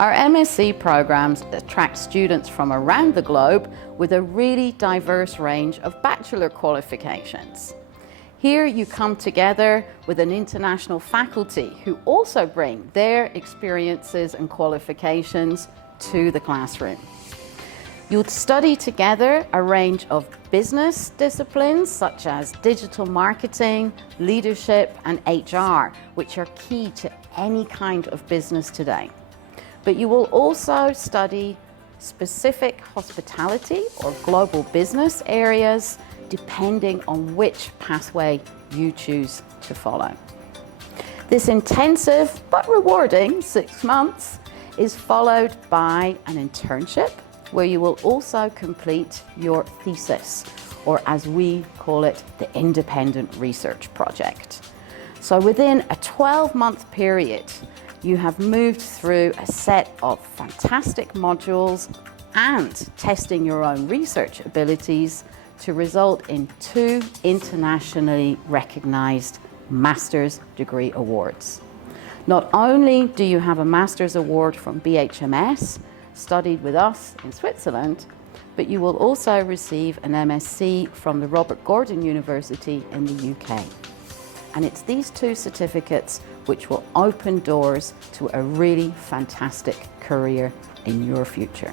Our M.Sc programs attract students from around the globe with a really diverse range of bachelor qualifications. Here you come together with an international faculty who also bring their experiences and qualifications to the classroom. You'll study together a range of business disciplines such as digital marketing, leadership and HR, which are key to any kind of business today. But you will also study specific hospitality or global business areas depending on which pathway you choose to follow. This intensive but rewarding 6 months is followed by an internship where you will also complete your thesis, or as we call it, the independent research project. So within a 12-month period, you have moved through a set of fantastic modules and testing your own research abilities to result in 2 internationally recognized master's degree awards. Not only do you have a master's award from BHMS, studied with us in Switzerland, but you will also receive an M.Sc from the Robert Gordon University in the UK. And it's these 2 certificates which will open doors to a really fantastic career in your future.